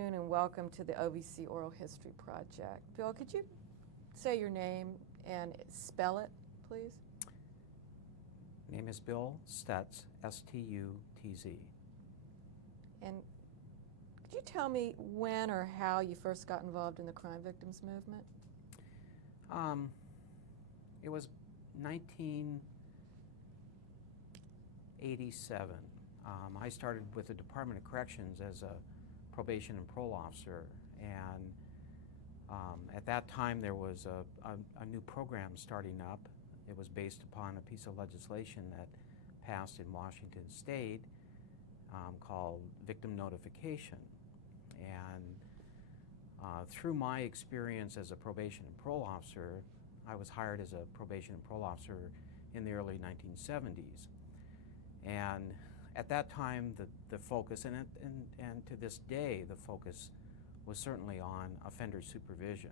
And welcome to the OVC Oral History Project. Bill, could you say your name and spell it, please? Name is Bill Stutz, S-T-U-T-Z. And could you tell me when or how you first got involved in the crime victims movement? It was 1987. I started with the Department of Corrections as a probation and parole officer, and at that time there was a new program starting up. It was based upon a piece of legislation that passed in Washington State called victim notification. And through my experience as a probation and parole officer, I was hired as a probation and parole officer in the early 1970s. And at that time, the focus, and to this day, the focus was certainly on offender supervision.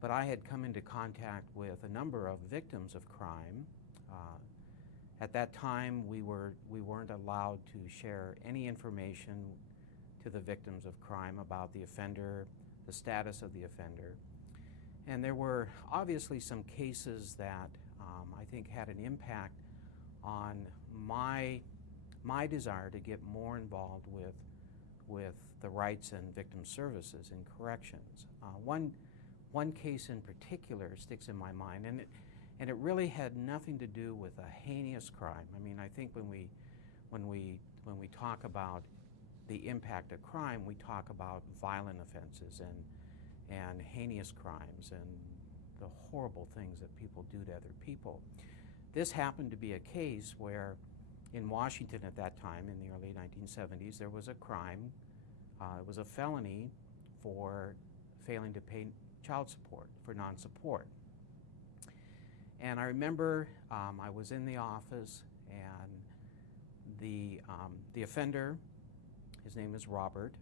But I had come into contact with a number of victims of crime. At that time, we weren't allowed to share any information to the victims of crime about the offender, the status of the offender. And there were obviously some cases that I think had an impact on my desire to get more involved with the rights and victim services in corrections. One case in particular sticks in my mind, and it really had nothing to do with a heinous crime. I mean, I think when we talk about the impact of crime, we talk about violent offenses and heinous crimes and the horrible things that people do to other people. This happened to be a case where in Washington at that time, in the early 1970s, there was a crime. It was a felony for failing to pay child support, for non-support. And I remember I was in the office, and the offender, his name is Robert,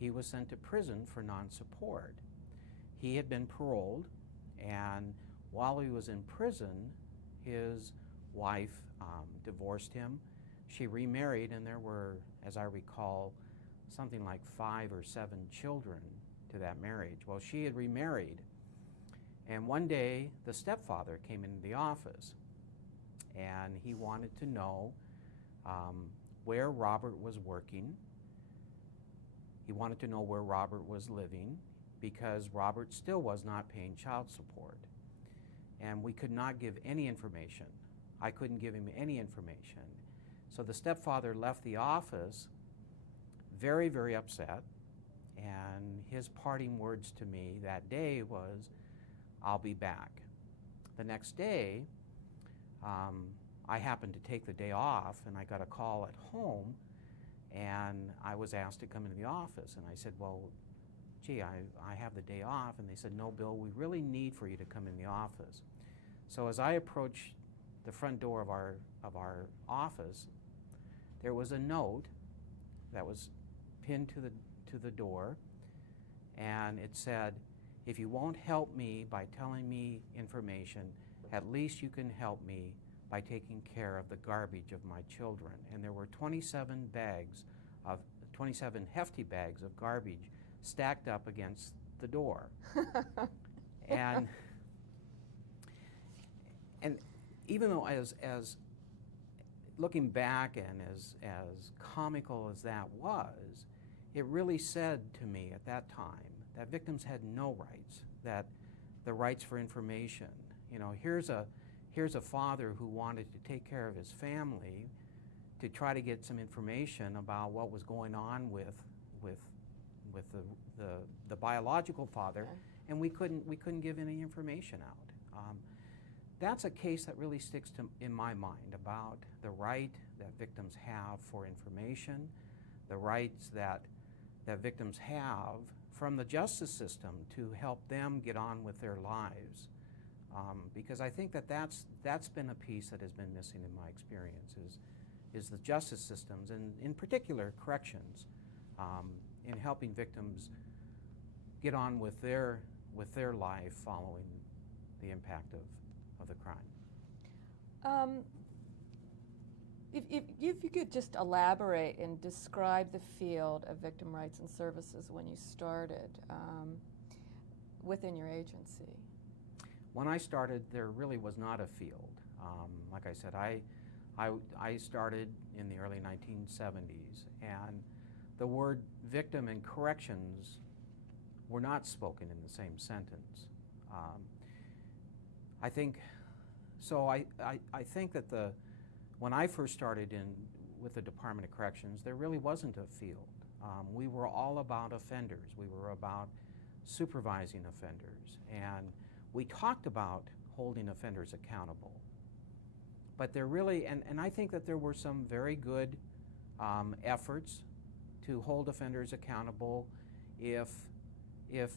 he was sent to prison for non-support. He had been paroled, and while he was in prison, his wife divorced him. She remarried, and there were, as I recall, something like 5 or 7 children to that marriage. Well, she had remarried, and one day the stepfather came into the office, and he wanted to know where Robert was working. He wanted to know where Robert was living, because Robert still was not paying child support. And we could not give any information. I couldn't give him any information. So the stepfather left the office very, very upset, and his parting words to me that day was, "I'll be back." The next day, I happened to take the day off, and I got a call at home, and I was asked to come into the office. And I said, "Well, gee, I have the day off." And they said, "No, Bill, we really need for you to come in the office." So as I approached the front door of our office, there was a note that was pinned to the door, and it said, "If you won't help me by telling me information, at least you can help me by taking care of the garbage of my children." And there were 27 hefty bags of garbage stacked up against the door. and even though as looking back and as comical as that was, it really said to me at that time that victims had no rights, that the rights for information. You know, here's a father who wanted to take care of his family, to try to get some information about what was going on with the biological father, Okay. and we couldn't give any information out. That's a case that really sticks in my mind about the right that victims have for information, the rights that victims have from the justice system to help them get on with their lives. Because I think that's been a piece that has been missing in my experience is the justice systems, and in particular corrections, in helping victims get on with their life following the impact of the crime. If you could just elaborate and describe the field of victim rights and services when you started within your agency. When I started, there really was not a field. Like I said, I started in the early 1970s, and the word victim and corrections were not spoken in the same sentence. I think that when I first started with the Department of Corrections, there really wasn't a field. We were all about offenders. We were about supervising offenders, and we talked about holding offenders accountable. But there really, and I think that there were some very good efforts to hold offenders accountable if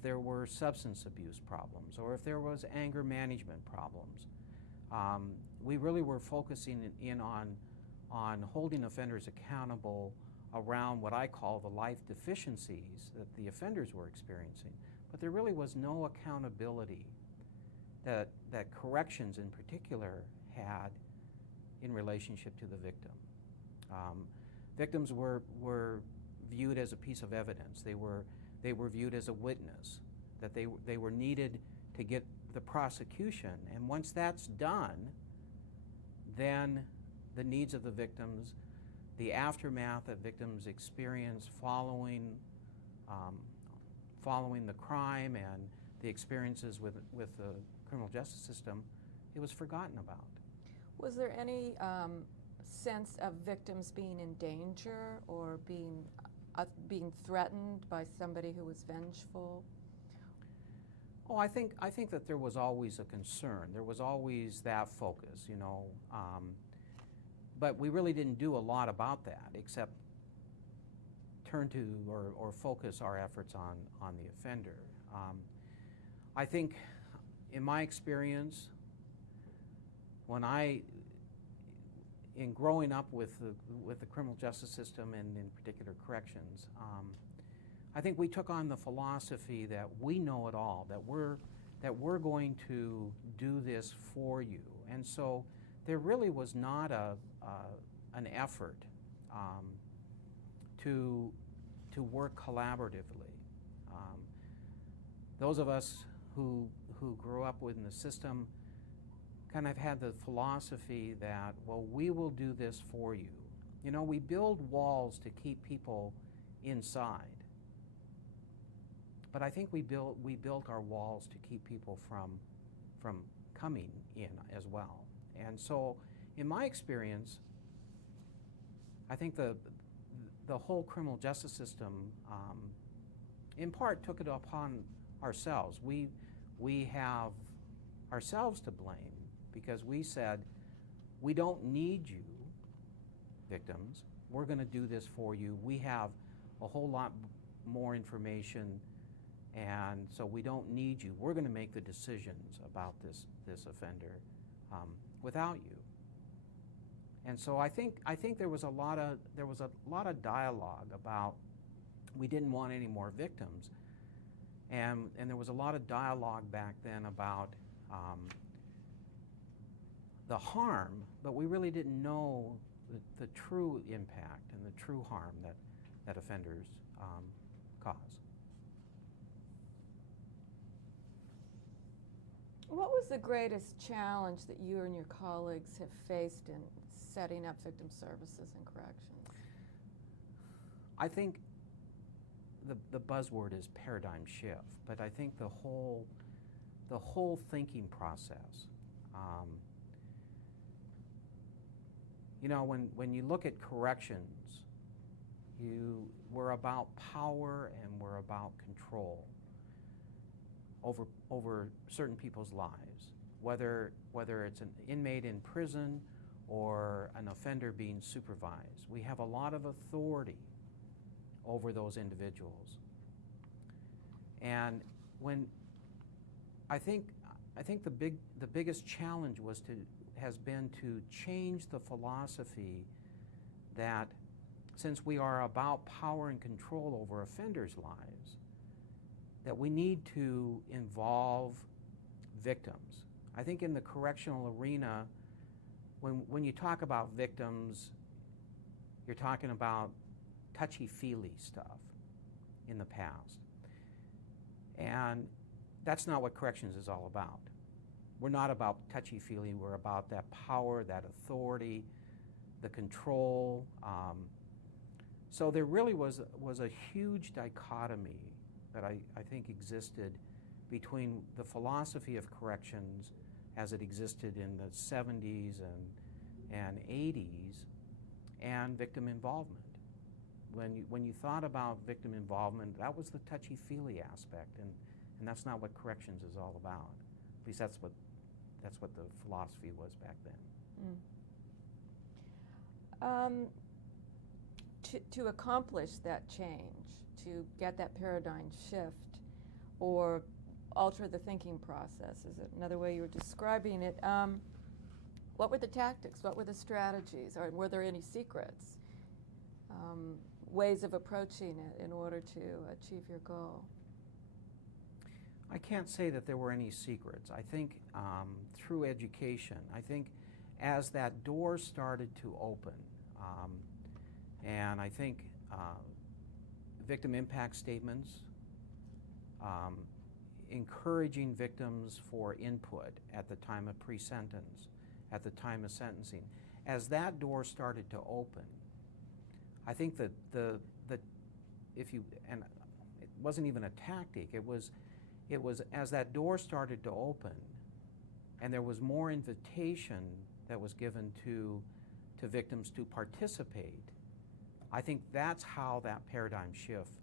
there were substance abuse problems or if there was anger management problems. We really were focusing in on holding offenders accountable around what I call the life deficiencies that the offenders were experiencing. But there really was no accountability that corrections in particular had in relationship to the victim. Victims were viewed as a piece of evidence. They were viewed as a witness, that they were needed to get the prosecution. And once that's done, then the needs of the victims, the aftermath that victims experience following the crime and the experiences with the criminal justice system, it was forgotten about. Was there any sense of victims being in danger or being threatened by somebody who was vengeful? Oh, I think that there was always a concern. There was always that focus, you know. But we really didn't do a lot about that except turn to or focus our efforts on the offender. I think, in my experience, in growing up with the criminal justice system and in particular corrections, I think we took on the philosophy that we know it all, that we're going to do this for you, and so there really was not an effort to work collaboratively. Those of us who grew up within the system kind of had the philosophy that, well, we will do this for you. You know, we build walls to keep people inside. But I think we built our walls to keep people from coming in as well. And so, in my experience, I think the whole criminal justice system, in part, took it upon ourselves. We have ourselves to blame because we said, we don't need you, victims. We're going to do this for you. We have a whole lot more information, and so we don't need you. We're going to make the decisions about this offender without you. And so I think there was a lot of dialogue about we didn't want any more victims, and there was a lot of dialogue back then about the harm, but we really didn't know the true impact and the true harm that offenders cause. What was the greatest challenge that you and your colleagues have faced in setting up victim services and corrections? I think the buzzword is paradigm shift, but I think the whole thinking process. You know, when you look at corrections, we're about power and we're about control over certain people's lives, whether it's an inmate in prison or an offender being supervised. We have a lot of authority over those individuals. And when I think the biggest challenge has been to change the philosophy that since we are about power and control over offenders' lives, that we need to involve victims. I think in the correctional arena, when you talk about victims, You're talking about touchy-feely stuff in the past. And that's not what corrections is all about. We're not about touchy-feely. We're about that power, that authority, the control. So there really was a huge dichotomy that I think existed between the philosophy of corrections as it existed in the 70s and 80s and victim involvement. When you thought about victim involvement, that was the touchy-feely aspect, and that's not what corrections is all about. At least that's what the philosophy was back then. To accomplish that change, to get that paradigm shift, or alter the thinking process, is another way you were describing it. What were the tactics? What were the strategies? Or were there any secrets? Ways of approaching it in order to achieve your goal? I can't say that there were any secrets. I think through education, I think as that door started to open, and I think victim impact statements, encouraging victims for input at the time of pre-sentence, at the time of sentencing, as that door started to open, I think that it wasn't even a tactic. It was as that door started to open, and there was more invitation that was given to victims to participate. I think that's how that paradigm shift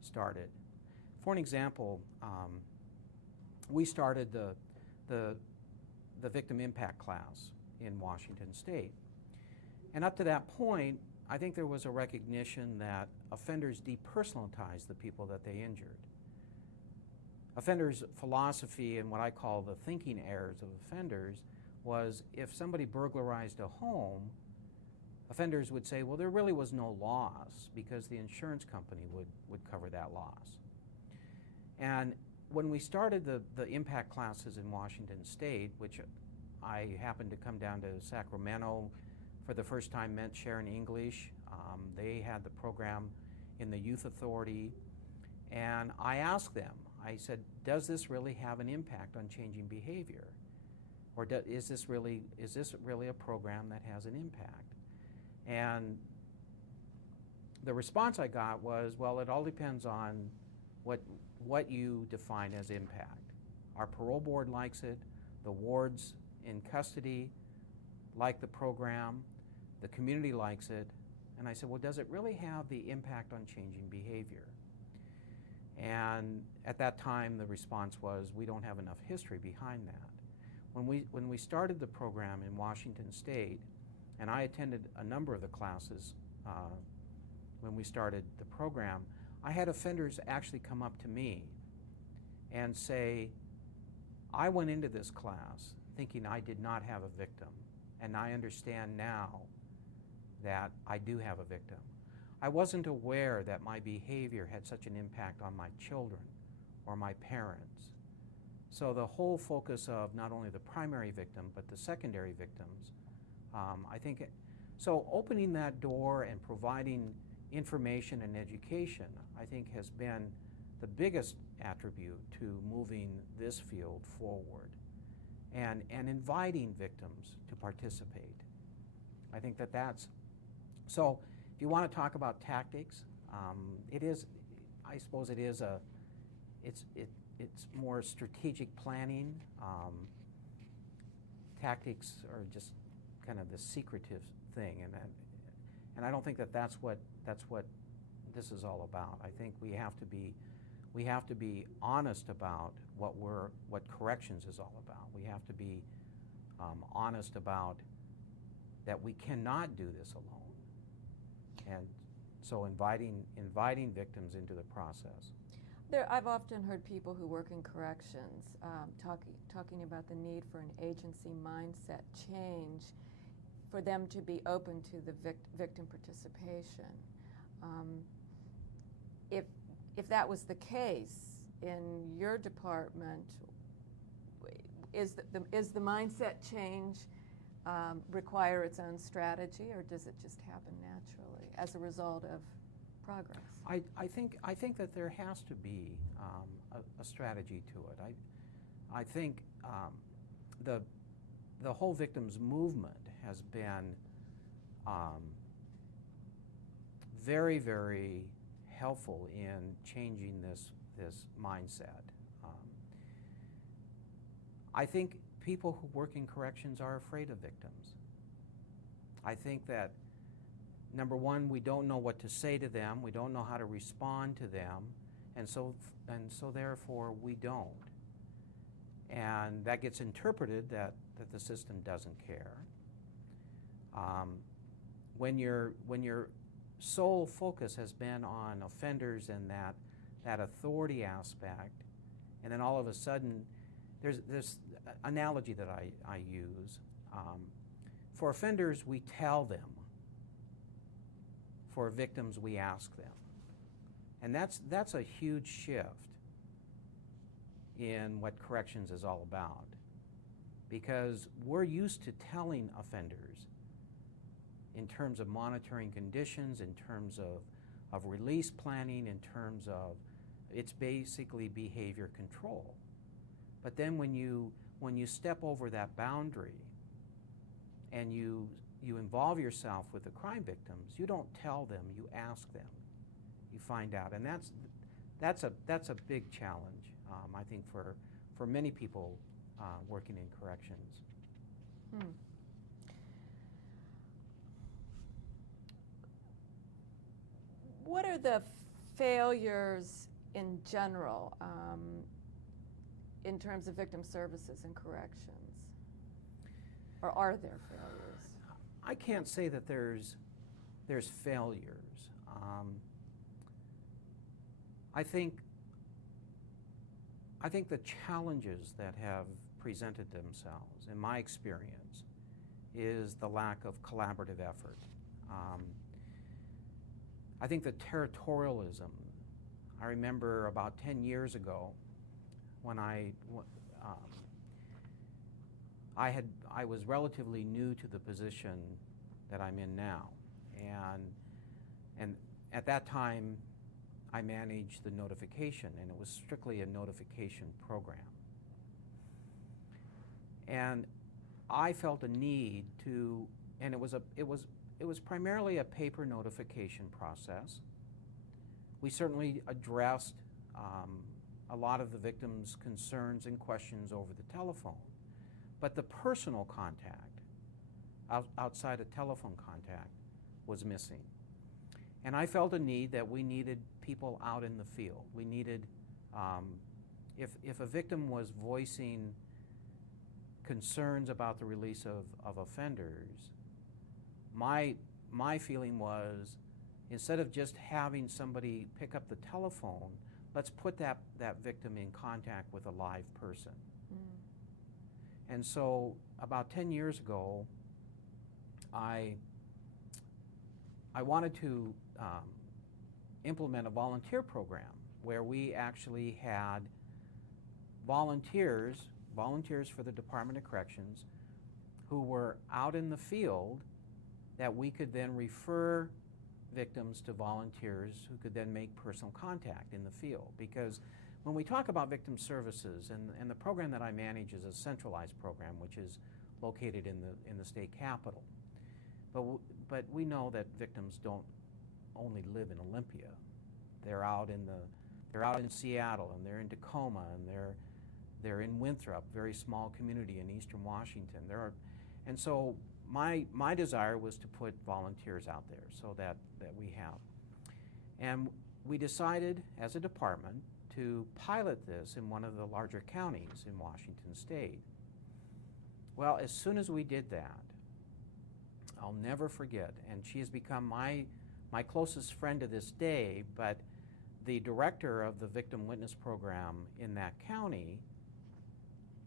started. For an example, we started the victim impact class in Washington State, and up to that point, I think there was a recognition that offenders depersonalize the people that they injured. Offenders' philosophy and what I call the thinking errors of offenders was if somebody burglarized a home, offenders would say, well, there really was no loss because the insurance company would cover that loss. And when we started the impact classes in Washington State, which I happened to come down to Sacramento for the first time, meant sharing English. They had the program in the Youth Authority, and I asked them, I said, does this really have an impact on changing behavior? Or is this really a program that has an impact? And the response I got was, well, it all depends on what you define as impact. Our parole board likes it, the wards in custody like the program, the community likes it, and I said, well, does it really have the impact on changing behavior? And at that time, the response was, we don't have enough history behind that. When we started the program in Washington State, and I attended a number of the classes when we started the program, I had offenders actually come up to me and say, I went into this class thinking I did not have a victim, and I understand now that I do have a victim. I wasn't aware that my behavior had such an impact on my children or my parents. So the whole focus of not only the primary victim, but the secondary victims, I think, so opening that door and providing information and education, I think has been the biggest attribute to moving this field forward and inviting victims to participate. I think that's, so if you want to talk about tactics, it is, I suppose it is it's more strategic planning. Tactics are just kind of the secretive thing, and I don't think that's what this is all about. I think we have to be honest about what corrections is all about. We have to be honest about that we cannot do this alone, and so inviting victims into the process. I've often heard people who work in corrections talking about the need for an agency mindset change for them to be open to the victim participation. If that was the case in your department, is the mindset change require its own strategy, or does it just happen naturally as a result of progress? I think that there has to be a strategy to it. I think the whole victims movement has been very, very helpful in changing this mindset. I think people who work in corrections are afraid of victims. I think that, number one, we don't know what to say to them, we don't know how to respond to them, and so therefore we don't. And that gets interpreted that the system doesn't care. When your sole focus has been on offenders and that authority aspect, and then all of a sudden, there's this analogy that I use. For offenders, we tell them. For victims, we ask them. And that's a huge shift in what corrections is all about. Because we're used to telling offenders in terms of monitoring conditions, in terms of release planning, in terms of it's basically behavior control. But then when you step over that boundary and you involve yourself with the crime victims, you don't tell them, you ask them, you find out. And that's a big challenge, I think, for many people working in corrections. What are the failures in general in terms of victim services and corrections? Or are there failures? I can't say that there's failures. I think the challenges that have presented themselves, in my experience, is the lack of collaborative effort. I think the territorialism. I remember about 10 years ago when I was relatively new to the position that I'm in now, and at that time I managed the notification, and it was strictly a notification program. And I felt a need to, and it was primarily a paper notification process. We certainly addressed a lot of the victims' concerns and questions over the telephone, but the personal contact outside of telephone contact was missing. And I felt a need that we needed people out in the field. We needed, if a victim was voicing concerns about the release of offenders, my feeling was, instead of just having somebody pick up the telephone, let's put that victim in contact with a live person. And so about 10 years ago, I wanted to implement a volunteer program where we actually had volunteers for the Department of Corrections who were out in the field that we could then refer victims to volunteers who could then make personal contact in the field. Because when we talk about victim services, and the program that I manage is a centralized program which is located in the state capitol, but we know that victims don't only live in Olympia. They're out in Seattle, and they're in Tacoma, and they're in Winthrop, very small community in eastern Washington. And so my desire was to put volunteers out there so that we have. And we decided as a department to pilot this in one of the larger counties in Washington state. Well, as soon as we did that, I'll never forget, and she has become my closest friend to this day, but the director of the victim witness program in that county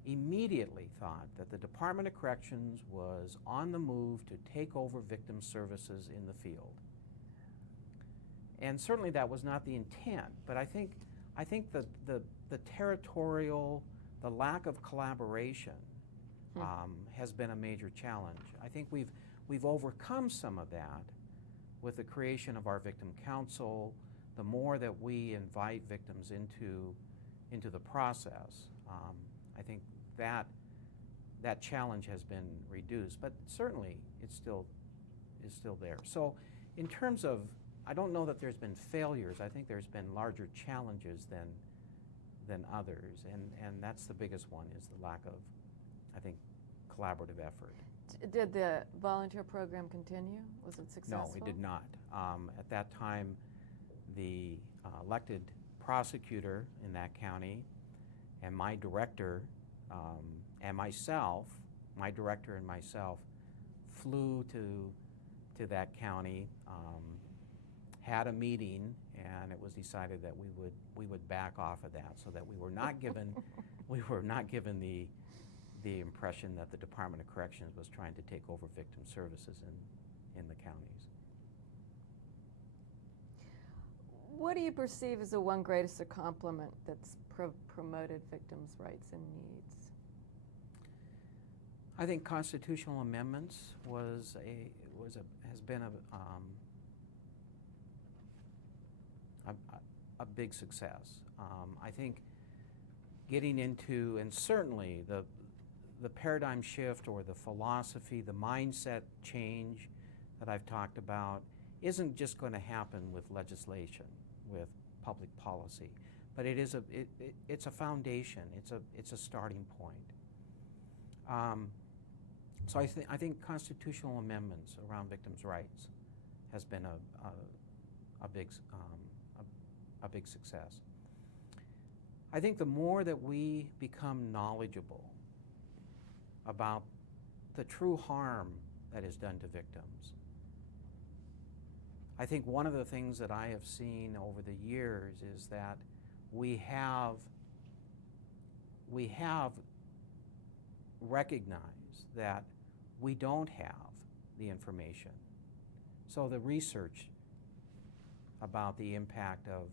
immediately thought that the Department of Corrections was on the move to take over victim services in the field. And certainly that was not the intent, but I think the territorial, the lack of collaboration has been a major challenge. I think we've overcome some of that with the creation of our victim council. The more that we invite victims into the process, I think that challenge has been reduced, but certainly it's still there. So in terms of, I don't know that there's been failures. I think there's been larger challenges than others, and that's the biggest one, is the lack of, I think, collaborative effort. Did the volunteer program continue? Was it successful? No, it did not. At that time, the elected prosecutor in that county and my director and myself, flew to that county, had a meeting, and it was decided that we would back off of that, so that we were not given the impression that the Department of Corrections was trying to take over victim services in the counties. What do you perceive as the one greatest accomplishment that's promoted victims' rights and needs? I think constitutional amendments has been a big success. I think getting into, and certainly the paradigm shift or the philosophy, the mindset change that I've talked about isn't just going to happen with legislation, with public policy, but it's a foundation. It's a starting point. So I think constitutional amendments around victims' rights has been a big success. I think the more that we become knowledgeable about the true harm that is done to victims, I think one of the things that I have seen over the years is that we have recognized that we don't have the information. So the research about the impact of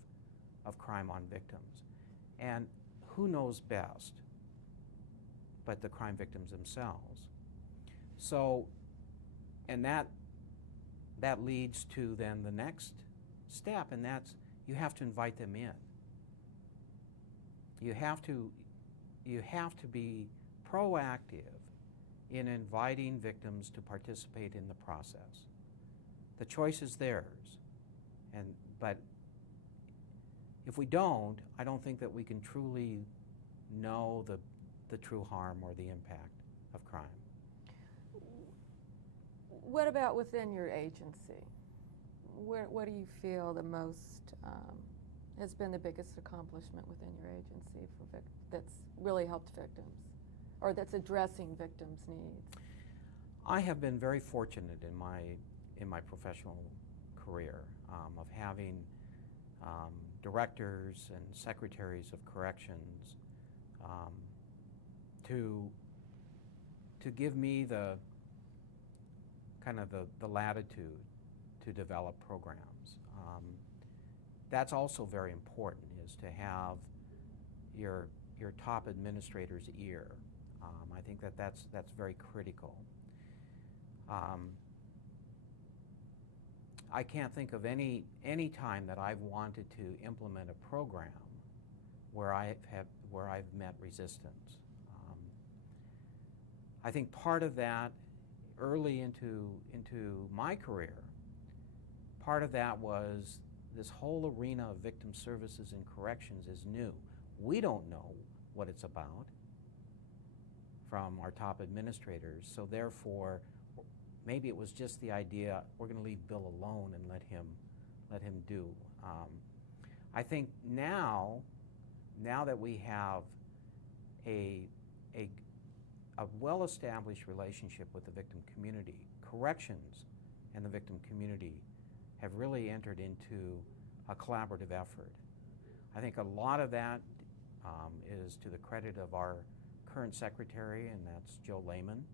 crime on victims. And who knows best but the crime victims themselves? So, and that leads to then the next step, and that's you have to invite them in. You have to be proactive in inviting victims to participate in the process. The choice is theirs, but if we don't, I don't think that we can truly know the true harm or the impact of crime. What about within your agency? What do you feel the most has been the biggest accomplishment within your agency that's really helped victims, or that's addressing victims' needs? I have been very fortunate in my professional career of having directors and secretaries of corrections to give me the kind of the latitude to develop programs. That's also very important, is to have your top administrator's ear. I think that's very critical. I can't think of any time that I've wanted to implement a program where I've met resistance. I think part of that, early into my career, part of that was this whole arena of victim services and corrections is new. We don't know what it's about from our top administrators, so therefore maybe it was just the idea, we're going to leave Bill alone and let him do. I think now that we have a well-established relationship with the victim community, corrections and the victim community have really entered into a collaborative effort. I think a lot of that is to the credit of our current secretary, and that's Joe Lehman.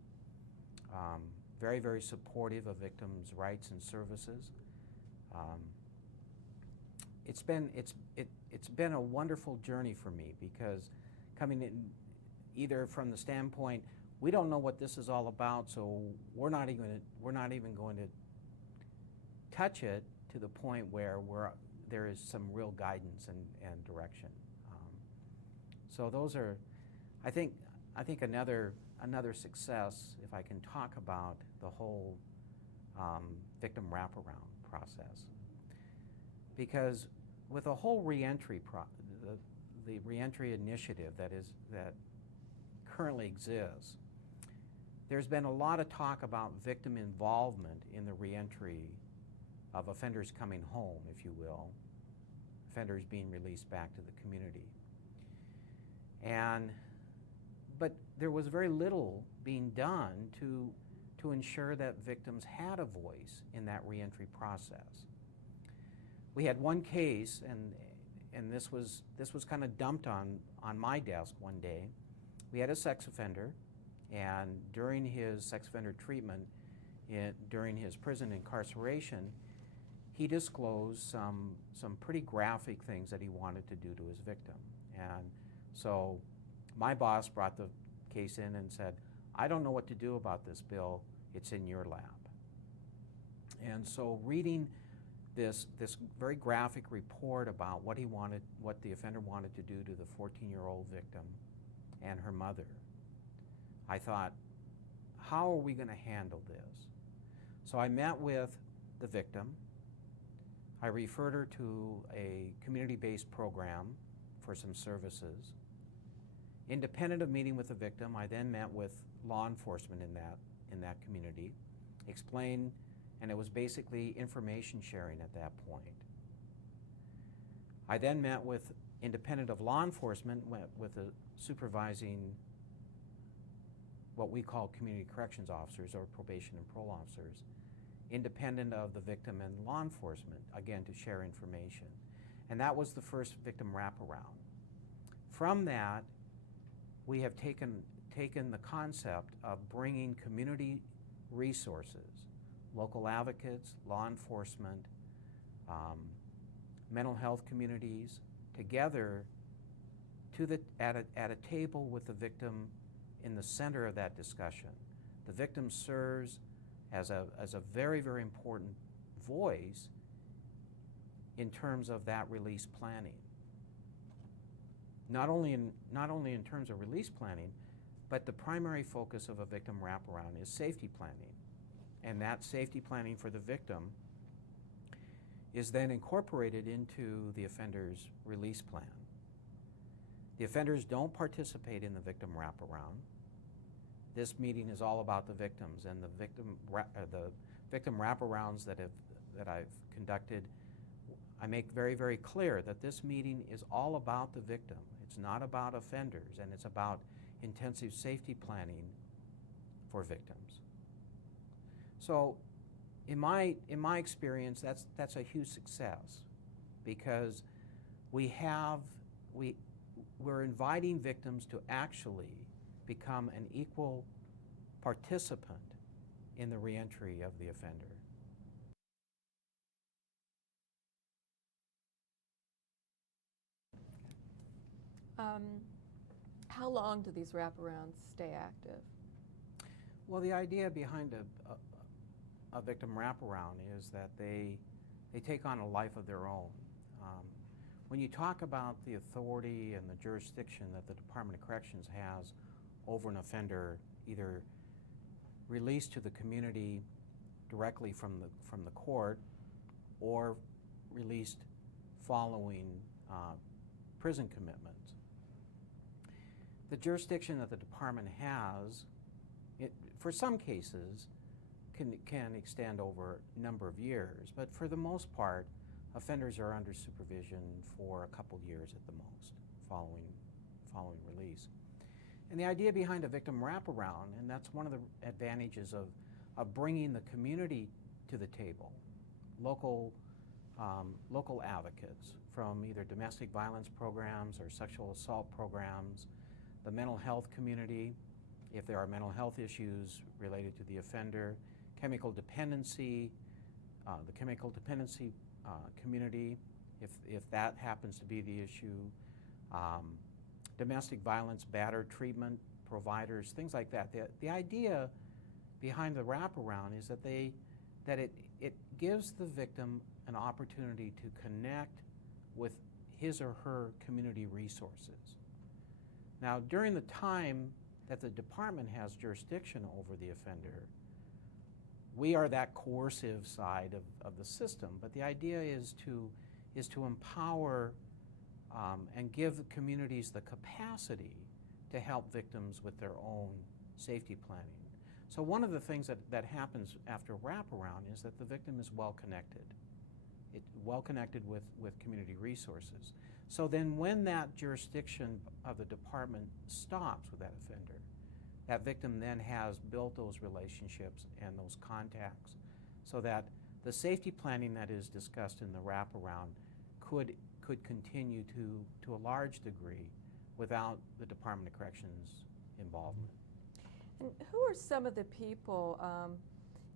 Very, very supportive of victims' rights and services. It's been a wonderful journey for me, because coming in either from the standpoint, we don't know what this is all about, so we're not even going to touch it to the point where there is some real guidance and direction. So those are, I think another success, if I can talk about the whole victim wraparound process, because with the whole reentry the reentry initiative that currently exists, there's been a lot of talk about victim involvement in the reentry of offenders coming home, if you will, offenders being released back to the community. But there was very little being done to ensure that victims had a voice in that reentry process. We had one case, and this was kind of dumped on my desk one day. We had a sex offender, and during his sex offender treatment, during his prison incarceration, he disclosed some pretty graphic things that he wanted to do to his victim. And so my boss brought the case in and said, I don't know what to do about this, Bill. It's in your lap. And so reading this very graphic report about what the offender wanted to do to the 14-year-old victim and her mother, I thought, how are we going to handle this? So I met with the victim. I referred her to a community-based program for some services. Independent of meeting with the victim, I then met with law enforcement in that community, explained, and it was basically information sharing at that point. I then met with, independent of law enforcement, with a supervising what we call community corrections officers or probation and parole officers, independent of the victim and law enforcement, again, to share information. And that was the first victim wraparound. From that, we have taken the concept of bringing community resources, local advocates, law enforcement, mental health communities, together at a table with the victim in the center of that discussion. The victim serves as a very, very important voice in terms of that release planning. Not only in terms of release planning, but the primary focus of a victim wraparound is safety planning. And that safety planning for the victim is then incorporated into the offender's release plan. The offenders don't participate in the victim wraparound. This meeting is all about the victims, and the victim wraparounds that I've conducted, I make very, very clear that this meeting is all about the victim. It's not about offenders, and it's about intensive safety planning for victims. So in my experience, that's a huge success, because we're inviting victims to actually become an equal participant in the reentry of the offender. How long do these wraparounds stay active? Well, the idea behind a victim wraparound is that they take on a life of their own. When you talk about the authority and the jurisdiction that the Department of Corrections has over an offender, either released to the community directly from the court or released following prison commitment, the jurisdiction that the department has, for some cases, can extend over a number of years, but for the most part, offenders are under supervision for a couple years at the most, following release. And the idea behind a victim wraparound, and that's one of the advantages of bringing the community to the table, local advocates from either domestic violence programs or sexual assault programs, the mental health community, if there are mental health issues related to the offender, chemical dependency, the chemical dependency community, if that happens to be the issue, domestic violence battered treatment providers, things like that. The idea behind the wraparound is that it gives the victim an opportunity to connect with his or her community resources. Now, during the time that the department has jurisdiction over the offender, we are that coercive side of the system, but the idea is to empower and give communities the capacity to help victims with their own safety planning. So one of the things that happens after wraparound is that the victim is well connected. Well connected with community resources. So then when that jurisdiction of the department stops with that offender, that victim then has built those relationships and those contacts so that the safety planning that is discussed in the wraparound could continue to a large degree without the Department of Corrections involvement. And who are some of the people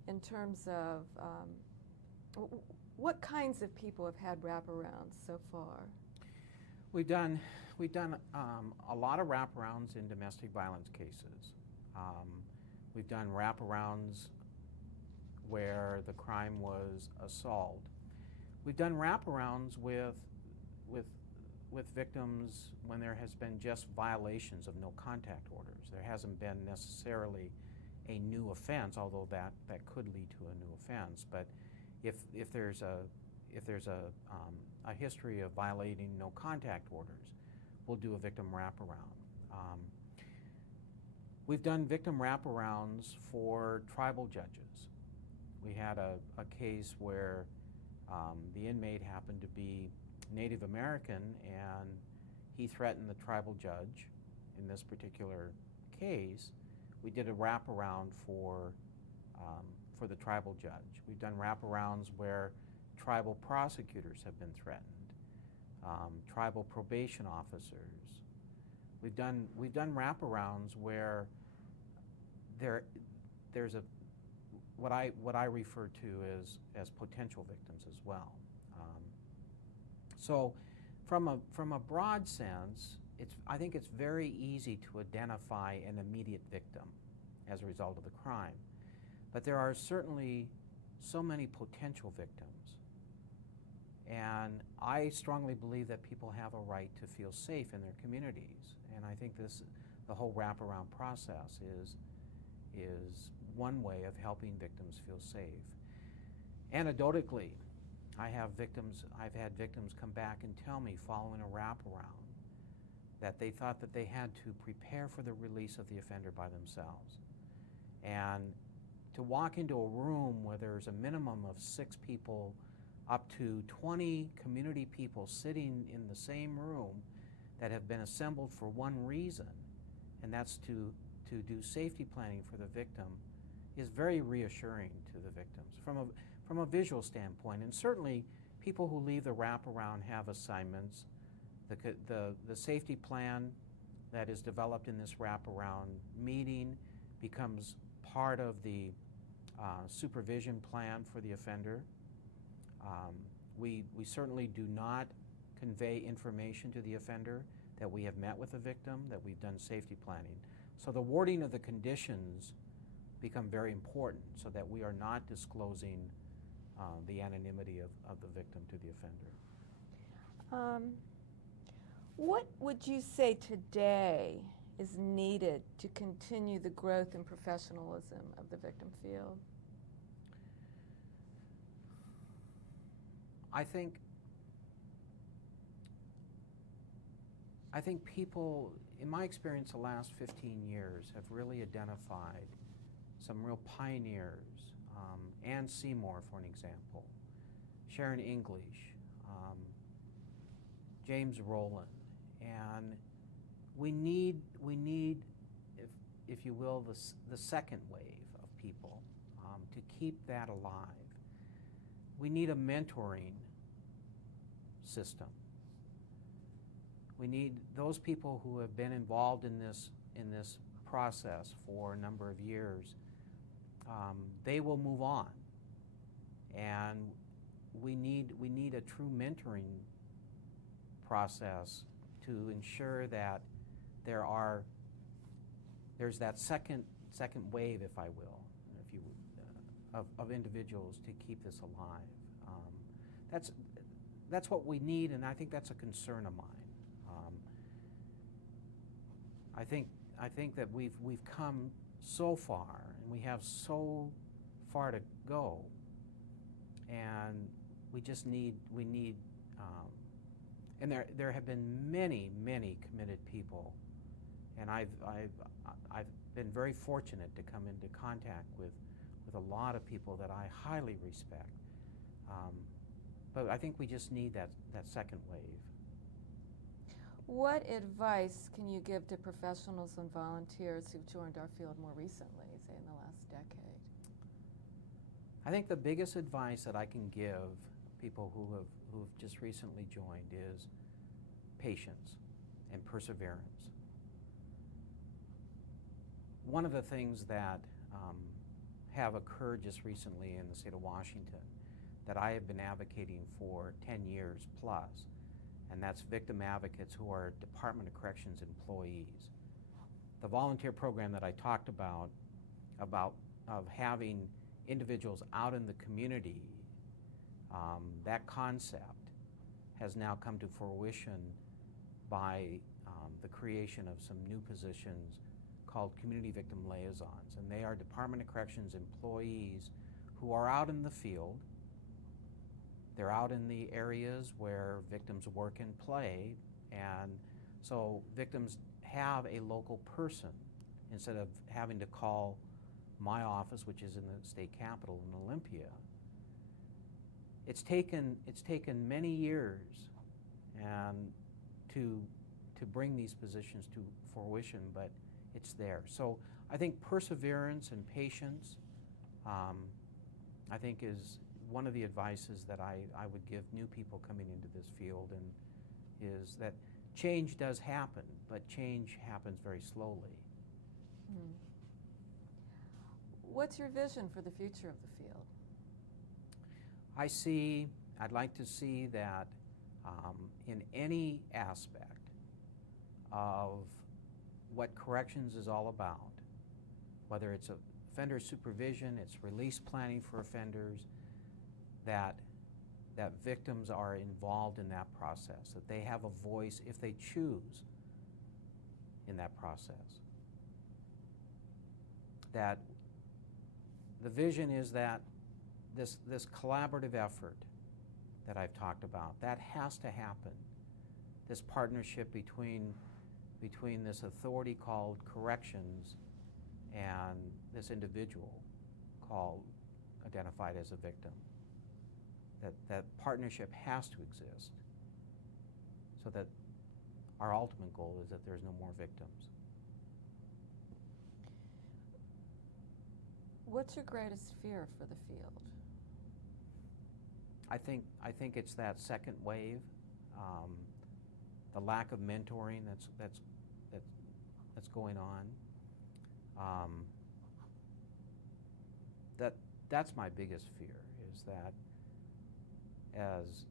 in terms of what kinds of people have had wraparounds so far? We've done a lot of wraparounds in domestic violence cases. We've done wraparounds where the crime was assault. We've done wraparounds with victims when there has been just violations of no contact orders. There hasn't been necessarily a new offense, although that could lead to a new offense. But if there's a history of violating no contact orders, we'll do a victim wraparound. We've done victim wraparounds for tribal judges. We had a case where the inmate happened to be Native American, and he threatened the tribal judge. In this particular case, we did a wraparound for the tribal judge. We've done wraparounds where tribal prosecutors have been threatened, tribal probation officers. We've done wraparounds where there's what I refer to as potential victims as well. So from a broad sense, I think it's very easy to identify an immediate victim as a result of the crime. But there are certainly so many potential victims. And I strongly believe that people have a right to feel safe in their communities. And I think the whole wraparound process is one way of helping victims feel safe. Anecdotally, I've had victims come back and tell me following a wraparound that they thought that they had to prepare for the release of the offender by themselves. And to walk into a room where there's a minimum of 6 people up to 20 community people sitting in the same room that have been assembled for one reason, and that's to do safety planning for the victim, is very reassuring to the victims from a visual standpoint. And certainly people who leave the wraparound have assignments. The safety plan that is developed in this wraparound meeting becomes part of the supervision plan for the offender. We certainly do not convey information to the offender that we have met with the victim, that we've done safety planning. So the wording of the conditions become very important so that we are not disclosing the anonymity of the victim to the offender. What would you say today is needed to continue the growth and professionalism of the victim field? I think people, in my experience, the last 15 years have really identified some real pioneers. Ann Seymour, for an example, Sharon English, James Rowland, and we need, if you will, the second wave of people to keep that alive. We need a mentoring system. We need those people who have been involved in this process for a number of years. They will move on, and we need a true mentoring process to ensure that there are there's that second wave, if I will, if you of individuals to keep this alive. That's what we need, and I think that's a concern of mine. I think that we've come so far, and we have so far to go, and we need, and there have been many committed people, and I've been very fortunate to come into contact with a lot of people that I highly respect. But I think we just need that second wave. What advice can you give to professionals and volunteers who've joined our field more recently, say in the last decade? I think the biggest advice that I can give people who've just recently joined is patience and perseverance. One of the things that have occurred just recently in the state of Washington that I have been advocating for 10 years plus, and that's victim advocates who are Department of Corrections employees. The volunteer program that I talked about of having individuals out in the community, that concept has now come to fruition by the creation of some new positions called community victim liaisons, and they are Department of Corrections employees who are out in the field. They're out in the areas where victims work and play, and so victims have a local person instead of having to call my office, which is in the state capitol in Olympia. It's taken many years and to bring these positions to fruition, but it's there. So I think perseverance and patience, I think, is one of the advices that I would give new people coming into this field, and is that change does happen, but change happens very slowly. Mm. What's your vision for the future of the field? I'd like to see that in any aspect of what corrections is all about, whether it's offender supervision, it's release planning for offenders, that victims are involved in that process, that they have a voice if they choose in that process. That the vision is that this collaborative effort that I've talked about, that has to happen. This partnership between this authority called corrections and this individual identified as a victim. That partnership has to exist so that our ultimate goal is that there's no more victims. What's your greatest fear for the field? I think it's that second wave, the lack of mentoring that's going on. That's my biggest fear, is that as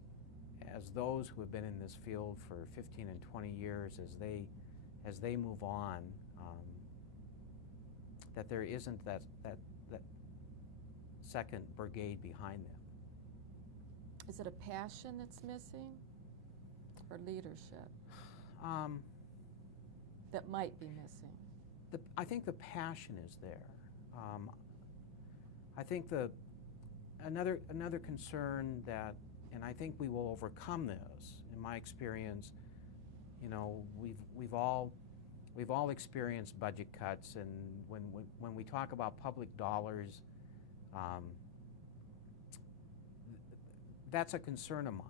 those who have been in this field for 15 and 20 years, as they move on, that there isn't that second brigade behind them. Is it a passion that's missing, or leadership that might be missing? I think the passion is there. I think another concern that, and I think we will overcome this, in my experience, we've all experienced budget cuts, and when we talk about public dollars, that's a concern of mine.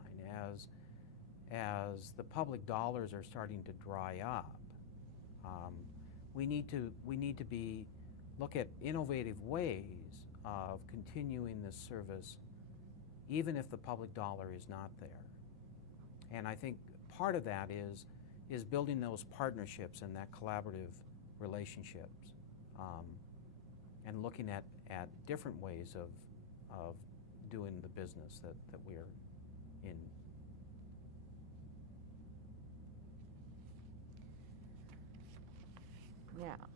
As the public dollars are starting to dry up, we need to look at innovative ways of continuing this service, even if the public dollar is not there. And I think part of that is building those partnerships and that collaborative relationships, and looking at different ways of doing the business that we're in. Now,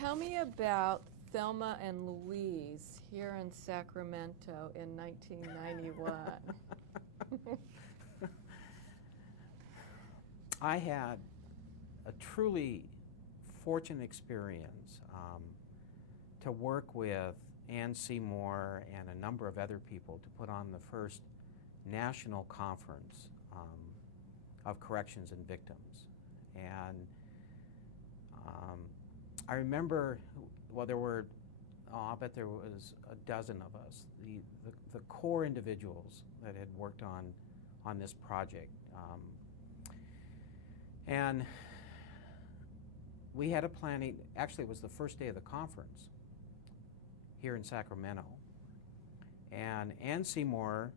Tell me about Thelma and Louise here in Sacramento in 1991. I had a truly fortunate experience to work with Ann Seymour and a number of other people to put on the first national conference of corrections and victims. And I remember, well, there were, I'll bet there was a dozen of us, the core individuals that had worked on this project. And we had a planning, actually it was the first day of the conference here in Sacramento. And Ann Seymour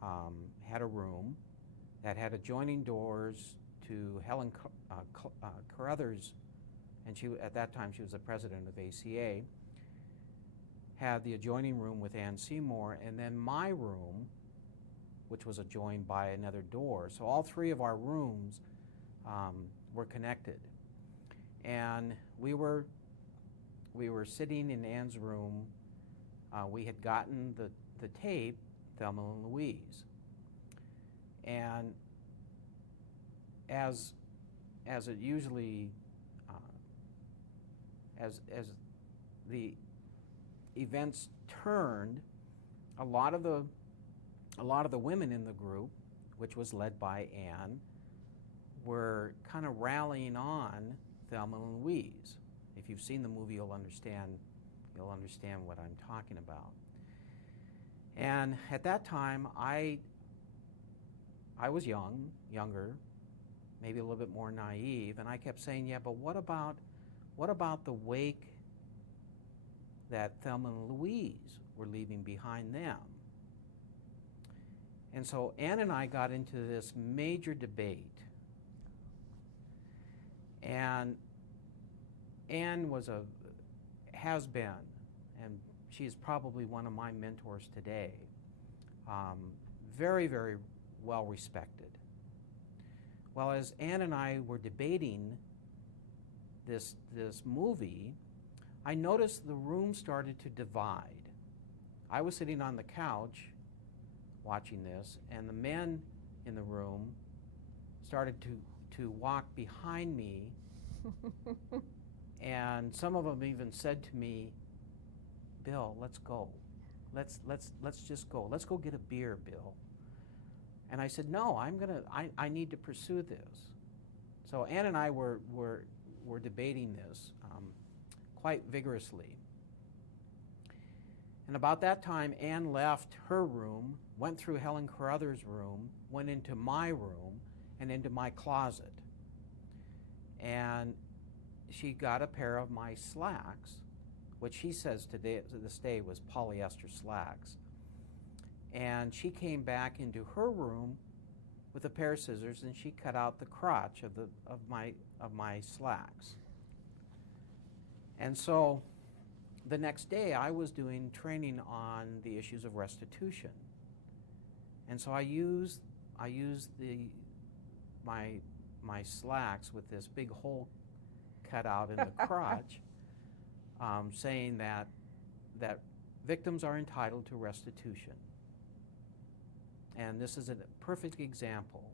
had a room that had adjoining doors to Helen Carruthers, and at that time she was the president of ACA, had the adjoining room with Ann Seymour, and then my room, which was adjoined by another door. So all three of our rooms were connected. And we were sitting in Ann's room. We had gotten the tape, Thelma and Louise. And as it usually, as the events turned, a lot of the women in the group, which was led by Ann, were kind of rallying on Thelma and Louise. If you've seen the movie, you'll understand what I'm talking about. And at that time, I was younger, maybe a little bit more naive, and I kept saying, yeah, but what about the wake that Thelma and Louise were leaving behind them? And so Ann and I got into this major debate. And Ann has been, and she's probably one of my mentors today, very, very well respected. Well, as Ann and I were debating this movie, I noticed the room started to divide. I was sitting on the couch watching this, and the men in the room started to walk behind me, and some of them even said to me, "Bill, let's go. Let's just go. Let's go get a beer, Bill." And I said, "No, I need to pursue this." So Ann and I were debating this quite vigorously. And about that time, Ann left her room, went through Helen Carruthers' room, went into my room, and into my closet. And she got a pair of my slacks, which she says to this day was polyester slacks. And she came back into her room with a pair of scissors, and she cut out the crotch of my slacks. And so the next day I was doing training on the issues of restitution. And so I used my slacks with this big hole cut out in the crotch, saying that victims are entitled to restitution. And this is a perfect example.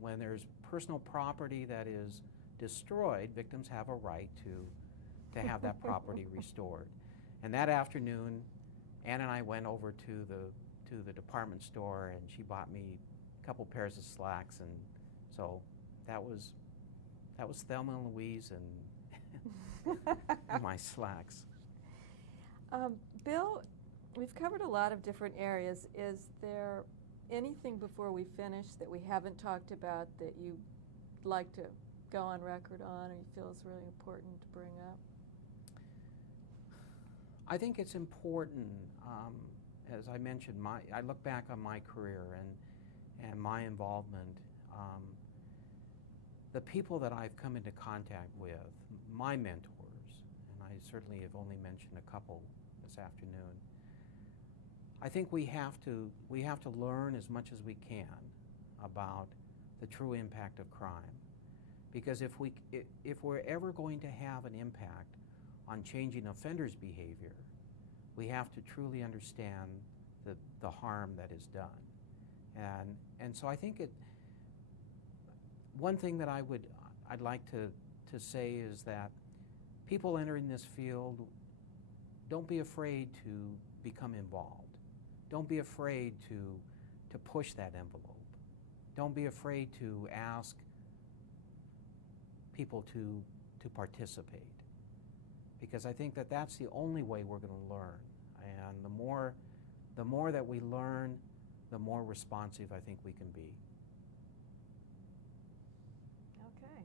When there's personal property that is destroyed, victims have a right to have that property restored. And that afternoon, Ann and I went over to the department store, and she bought me a couple pairs of slacks, and so that was Thelma and Louise and my slacks. Bill, we've covered a lot of different areas. Is there anything before we finish that we haven't talked about that you'd like to go on record on, or you feel is really important to bring up? I think it's important, as I mentioned, I look back on my career and my involvement. The people that I've come into contact with, my mentors, and I certainly have only mentioned a couple this afternoon, I think we have to learn as much as we can about the true impact of crime, Because if we're ever going to have an impact on changing offenders' behavior, we have to truly understand the harm that is done. And so I think one thing that I'd like to say is that people entering this field, don't be afraid to become involved. Don't be afraid to push that envelope. Don't be afraid to ask people to participate, because I think that that's the only way we're going to learn. And the more that we learn, the more responsive I think we can be. Okay.